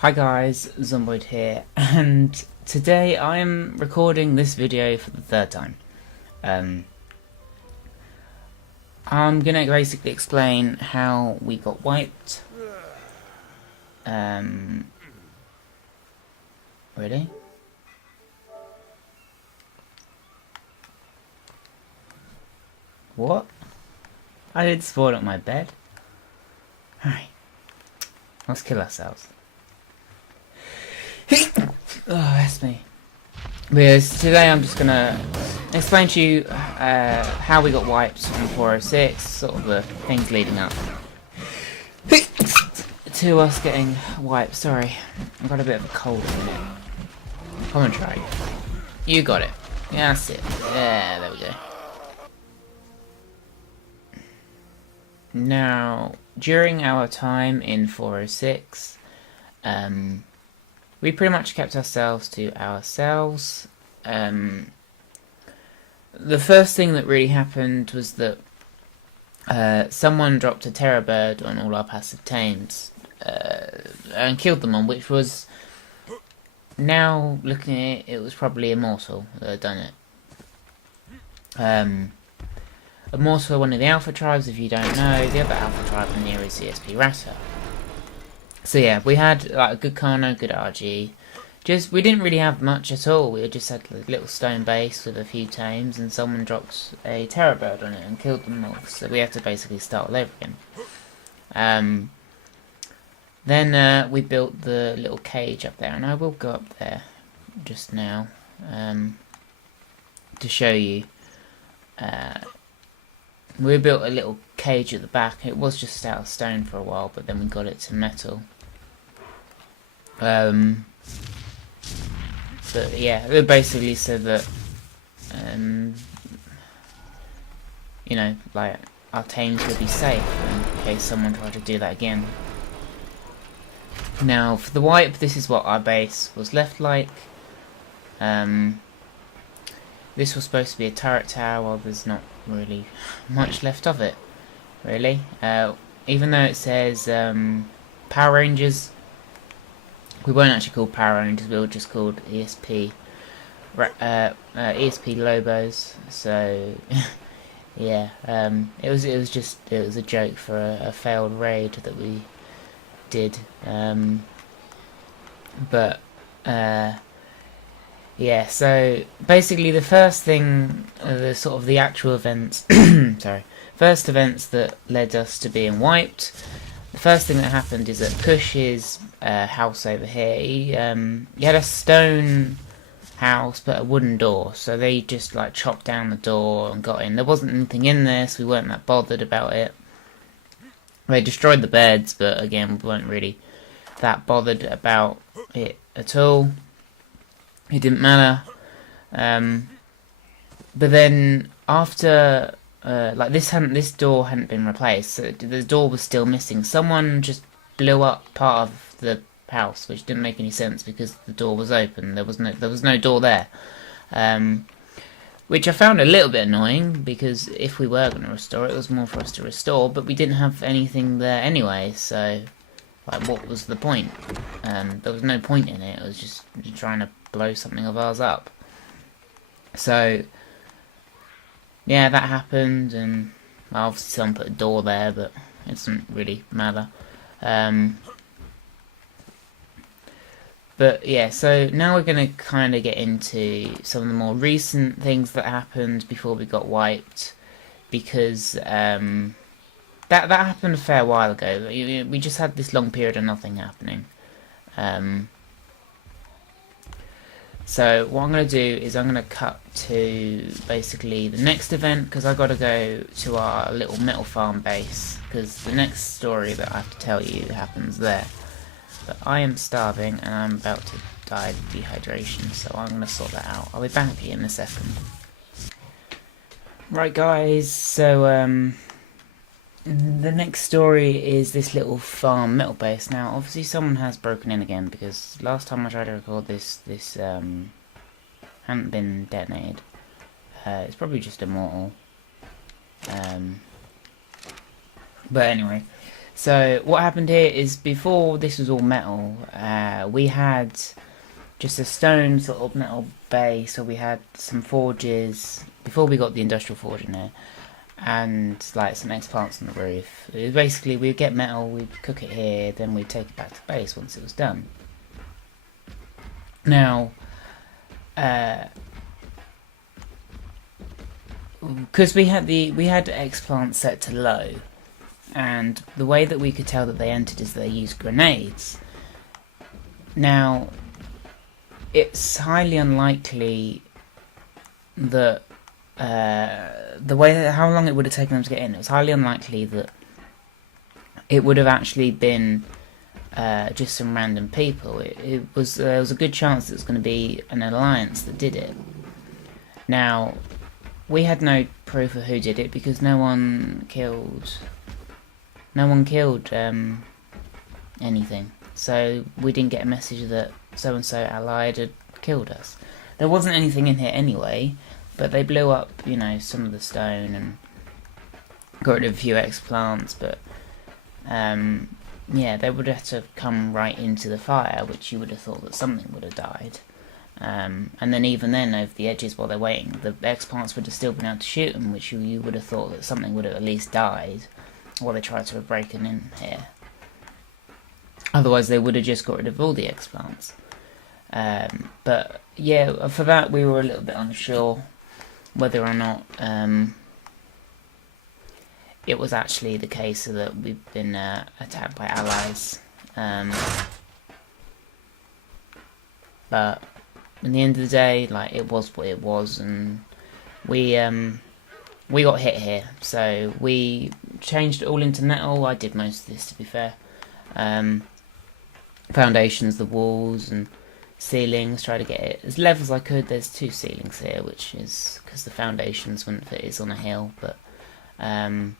Hi guys, Zomboid here, and today I am recording this video for the third time. I'm gonna basically explain how we got wiped. Really? What? I did spawn at my bed? Alright, let's kill ourselves. Oh, that's me. Because today I'm just gonna explain to you how we got wiped on 406, sort of the things leading up to us getting wiped. Sorry, I've got a bit of a cold in it. Come and try. You got it. Yeah, that's it. Yeah, there we go. Now, during our time in 406, we pretty much kept ourselves to ourselves. The first thing that really happened was that someone dropped a terror bird on all our passive tames and killed them on, which was, now looking at it, it was probably Immortal that had done it. Immortal are one of the Alpha tribes, if you don't know. The other Alpha tribe near is CSP Rata. So yeah, we had like a good Kano, good RG. We didn't really have much at all. We just had a little stone base with a few tames, and someone dropped a terror bird on it and killed them all. So we had to basically start all over again. Then we built the little cage up there, and I will go up there just now to show you. We built a little cage at the back. It was just out of stone for a while, but then we got it to metal. But yeah, it basically said that, you know, like, our tames would be safe in case someone tried to do that again. Now, for the wipe, this is what our base was left like. This was supposed to be a turret tower. Well, there's not really much left of it, really. Even though it says Power Rangers, we weren't actually called Power Rangers. We were just called ESP, ESP Lobos. So yeah, it was a joke for a failed raid that we did. Yeah, so basically the first thing, the actual events, sorry, first events that led us to being wiped. The first thing that happened is at Kush's house over here. He had a stone house but a wooden door, so they just like chopped down the door and got in. There wasn't anything in there, so we weren't that bothered about it. They destroyed the beds, but again, we weren't really that bothered about it at all. It didn't matter. But then after, like this door hadn't been replaced, so the door was still missing. Someone just blew up part of the house, which didn't make any sense because the door was open. There was no door there. Which I found a little bit annoying, because if we were going to restore it, it was more for us to restore, but we didn't have anything there anyway, so like, what was the point? There was no point in it. It was just trying to blow something of ours up. So yeah, that happened, and well, obviously someone put a door there, but it doesn't really matter. But yeah, so now we're going to kind of get into some of the more recent things that happened before we got wiped, because that happened a fair while ago. We just had this long period of nothing happening. So what I'm going to do is I'm going to cut to basically the next event, because I've got to go to our little metal farm base, because the next story that I have to tell you happens there. But I am starving and I'm about to die of dehydration, so I'm going to sort that out. I'll be back here in a second. Right guys, so the next story is this little farm metal base. Now obviously someone has broken in again, because last time I tried to record this hadn't been detonated. It's probably just Immortal. But anyway, So what happened here is before this was all metal, we had just a stone sort of metal base, so we had some forges before we got the industrial forge in there, and like some explants on the roof. It was basically, we'd get metal, we'd cook it here, then we'd take it back to base once it was done. Now, because we had explants set to low, and the way that we could tell that they entered is they used grenades. Now, it's highly unlikely that how long it would have taken them to get in, it was highly unlikely that it would have actually been just some random people. There was a good chance that it was going to be an alliance that did it. Now, we had no proof of who did it because no one killed anything. So we didn't get a message that so and so allied had killed us. There wasn't anything in here anyway, but they blew up, some of the stone and got rid of a few explants. But they would have to come right into the fire, which you would have thought that something would have died. And then even then, over the edges while they're waiting, the explants would have still been able to shoot them, which you would have thought that something would have at least died while they tried to break in here. Otherwise, they would have just got rid of all the explants. But yeah, for that we were a little bit unsure whether or not it was actually the case that we've been attacked by allies. But in the end of the day, like, it was what it was, and we got hit here, so we changed it all into metal. I did most of this, to be fair. Foundations, the walls and ceilings, try to get it as level as I could. There's 2 ceilings here, which is because the foundations wouldn't fit, it's on a hill, but and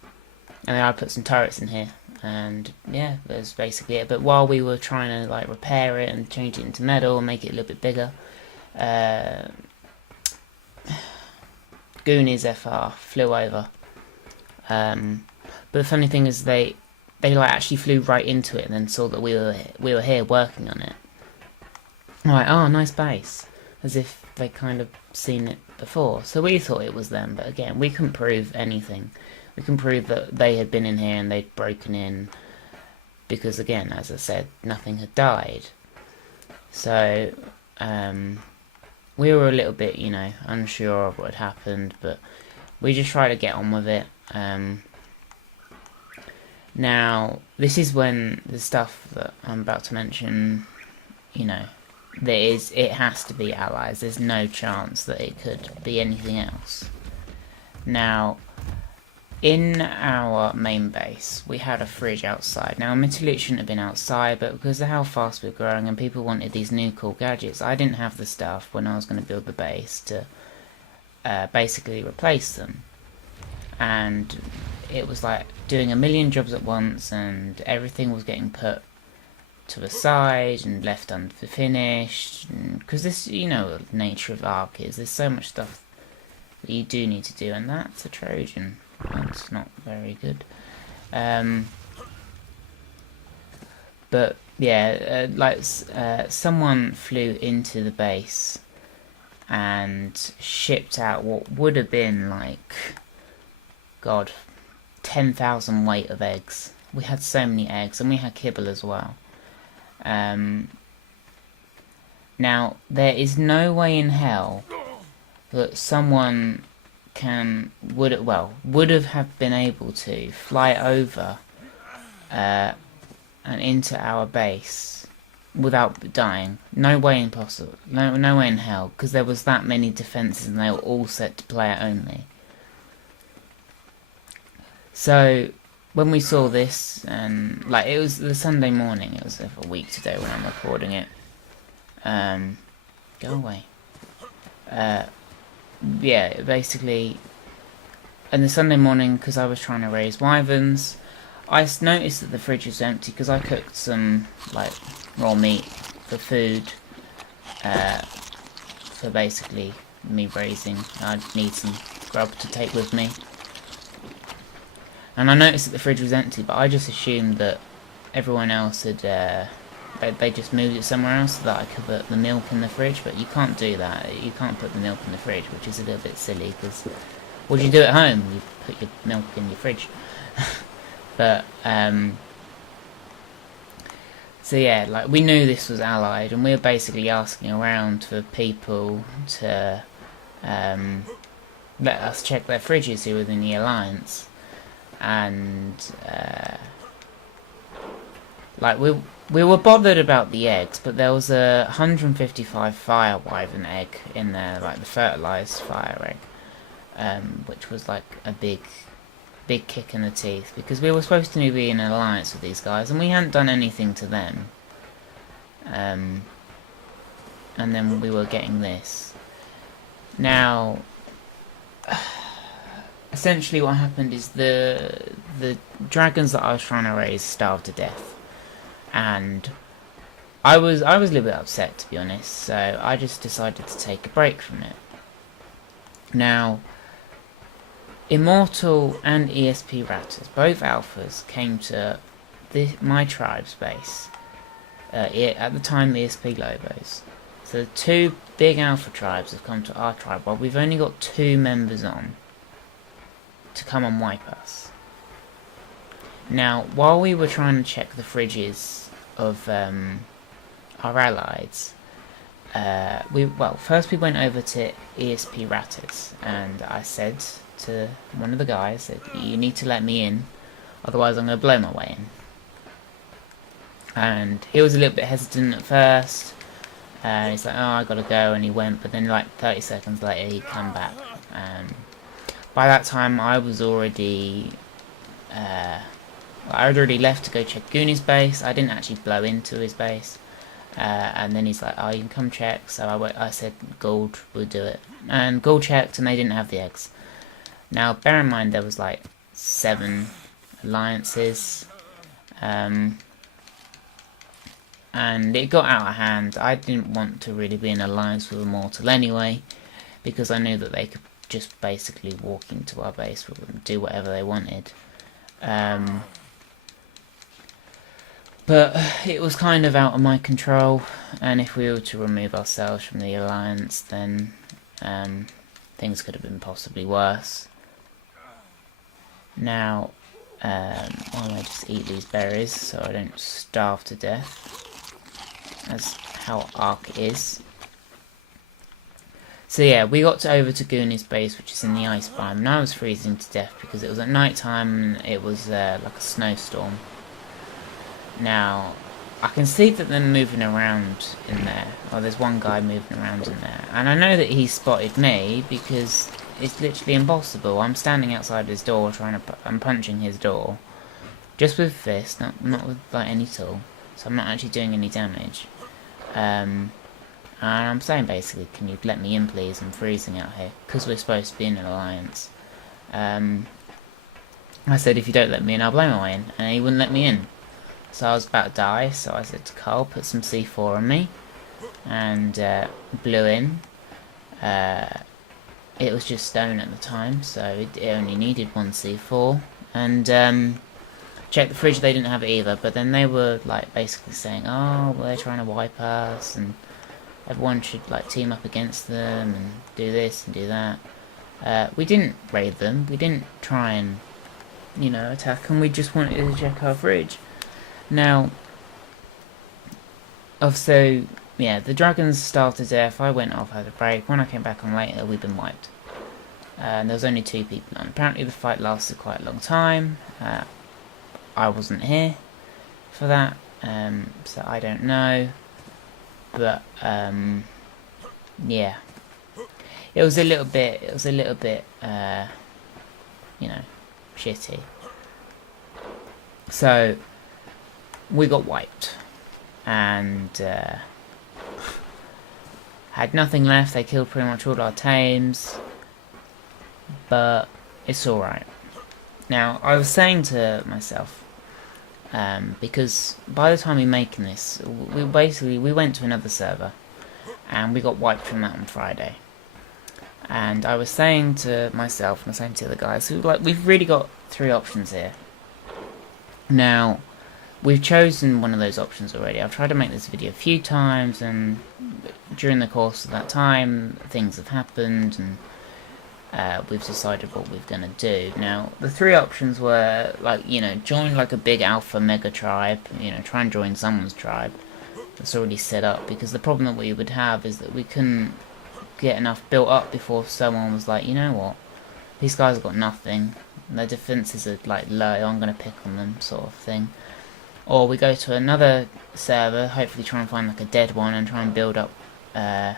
then I put some turrets in here, and yeah, that's basically it. But while we were trying to repair it and change it into metal and make it a little bit bigger, Goonies FR flew over. But the funny thing is they actually flew right into it and then saw that we were here working on it. Like, oh, nice base, as if they kind of seen it before. So we thought it was them, but again, we couldn't prove anything. We can prove that they had been in here and they'd broken in, because again, as I said, nothing had died. So we were a little bit, unsure of what had happened, but we just tried to get on with it. Now, this is when the stuff that I'm about to mention, it has to be allies. There's no chance that it could be anything else. Now, in our main base, we had a fridge outside. Now, admittedly, it shouldn't have been outside, but because of how fast we're growing and people wanted these new cool gadgets, I didn't have the stuff when I was going to build the base to basically replace them. And it was like doing a million jobs at once, and everything was getting put to the side and left unfinished. Because this, the nature of Ark is, there's so much stuff that you do need to do, and that's a Trojan. That's not very good. But yeah, someone flew into the base and shipped out what would have been 10,000 weight of eggs. We had so many eggs, and we had kibble as well. Now, there is no way in hell that someone would have been able to fly over and into our base without dying. No way impossible. No way in hell, because there was that many defenses and they were all set to player only. So when we saw this, and it was the Sunday morning, it was a week today when I'm recording it. Go away. Yeah, basically, on the Sunday morning, because I was trying to raise wyverns, I noticed that the fridge was empty because I cooked some raw meat for food, for basically me raising. I'd need some grub to take with me. And I noticed that the fridge was empty, but I just assumed that everyone else had they just moved it somewhere else so that I could put the milk in the fridge. But you can't do that. You can't put the milk in the fridge, which is a little bit silly, because what do you do at home? You put your milk in your fridge. But so yeah, like, we knew this was Allied, and we were basically asking around for people to let us check their fridges who were in the Alliance. And like, we were bothered about the eggs, but there was a 155 fire wyvern egg in there, like the fertilized fire egg, which was like a big kick in the teeth, because we were supposed to be in an alliance with these guys, and we hadn't done anything to them. And then we were getting this. Now, essentially what happened is the dragons that I was trying to raise starved to death, and I was a little bit upset, to be honest, so I just decided to take a break from it. Now, Immortal and ESP Raptors, both alphas, came to my tribe's base. At the time, ESP Lobos. So the two big alpha tribes have come to our tribe, while we've only got 2 members on to come and wipe us. Now, while we were trying to check the fridges of our allies, first we went over to ESP Raptors, and I said to one of the guys that you need to let me in, otherwise I'm going to blow my way in. And he was a little bit hesitant at first, and he's like, oh, I gotta go, and he went, but then like 30 seconds later he'd come back. By that time I was already I'd already left to go check Goonie's base. I didn't actually blow into his base, and then he's like, oh, you can come check. So I said Gold would do it, and Gold checked, and they didn't have the eggs. Now, bear in mind, there was like 7 alliances, and it got out of hand. I didn't want to really be in alliance with Immortal anyway, because I knew that they could just basically walk into our base and do whatever they wanted. But it was kind of out of my control, and if we were to remove ourselves from the alliance, then things could have been possibly worse. Now, I may just eat these berries so I don't starve to death. That's how Ark is. So yeah, we got over to Goonie's base, which is in the ice biome, and I was freezing to death because it was at night time and it was like a snowstorm. Now, I can see that they're moving around in there. Oh, there's one guy moving around in there, and I know that he spotted me because it's literally impossible. I'm standing outside his door I'm punching his door, just with fist, not with like any tool, so I'm not actually doing any damage. And I'm saying basically, can you let me in please, I'm freezing out here, because we're supposed to be in an alliance. I said, if you don't let me in, I'll blow my way in, and he wouldn't let me in. So I was about to die, so I said to Carl, put some C4 on me, and blew in. It was just stone at the time, so it only needed 1 C4, and checked the fridge, they didn't have it either, but then they were like basically saying, oh, well, they're trying to wipe us, and everyone should like team up against them, and do this and do that. We didn't raid them, we didn't try and, attack them, we just wanted to check our fridge. Now, so yeah, the dragons starved to death, I went off, had a break, when I came back on later, we'd been wiped. And there was only 2 people on. Apparently the fight lasted quite a long time. I wasn't here for that, so I don't know. But yeah, it was a little bit, shitty. So we got wiped, and had nothing left. They killed pretty much all our tames, but it's alright. Now, I was saying to myself, because by the time we making this, we went to another server, and we got wiped from that on Friday. And I was saying to myself, and I was saying to the guys, we've really got three options here. Now, we've chosen one of those options already. I've tried to make this video a few times, and during the course of that time, things have happened, and we've decided what we're going to do. Now, the three options were, like, you know, join like a big alpha mega tribe, you know, try and join someone's tribe that's already set up, because the problem that we would have is that we couldn't get enough built up before someone was like, you know what, these guys have got nothing, their defenses are like low, I'm going to pick on them, sort of thing. Or we go to another server, hopefully try and find like a dead one and try and build up the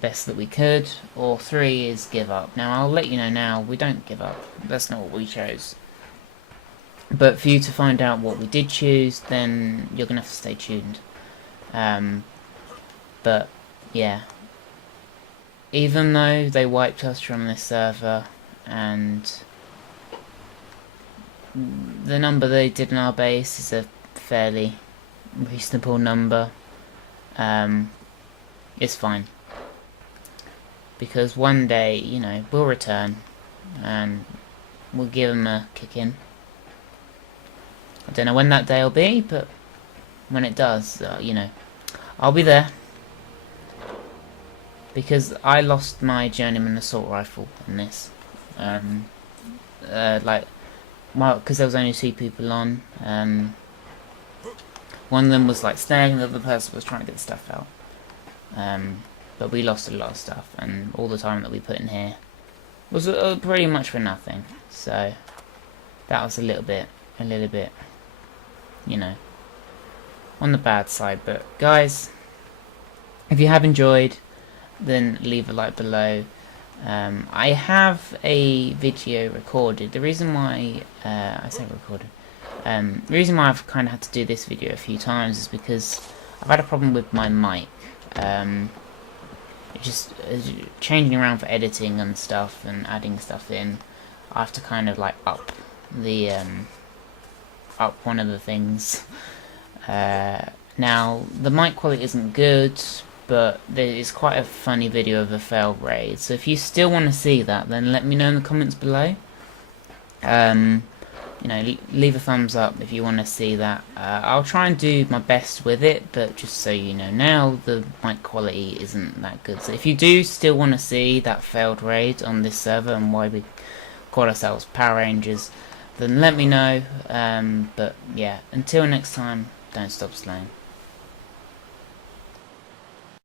best that we could. Or 3 is give up. Now I'll let you know now, we don't give up, that's not what we chose. But for you to find out what we did choose, then you're going to have to stay tuned. But yeah, even though they wiped us from this server, and the number they did in our base is a fairly reasonable number, it's fine. Because one day, you know, we'll return and we'll give them a kick in. I don't know when that day will be, but when it does, you know, I'll be there. Because I lost my journeyman assault rifle in this. Because there was only 2 people on. One of them was like staying, the other person was trying to get the stuff out. But we lost a lot of stuff, and all the time that we put in here was pretty much for nothing. So that was a little bit, you know, on the bad side. But guys, if you have enjoyed, then leave a like below. I have a video recorded. The reason why I say recorded, the reason why I've kind of had to do this video a few times is because I've had a problem with my mic. Just changing around for editing and stuff and adding stuff in, I have to kind of like up the up one of the things. Now the mic quality isn't good, but there is quite a funny video of a failed raid, so if you still want to see that, then let me know in the comments below. You know, leave a thumbs up if you want to see that. I'll try and do my best with it, but just so you know now, the mic quality isn't that good. So if you do still want to see that failed raid on this server and why we call ourselves Power Rangers, then let me know. But yeah, until next time, don't stop slaying.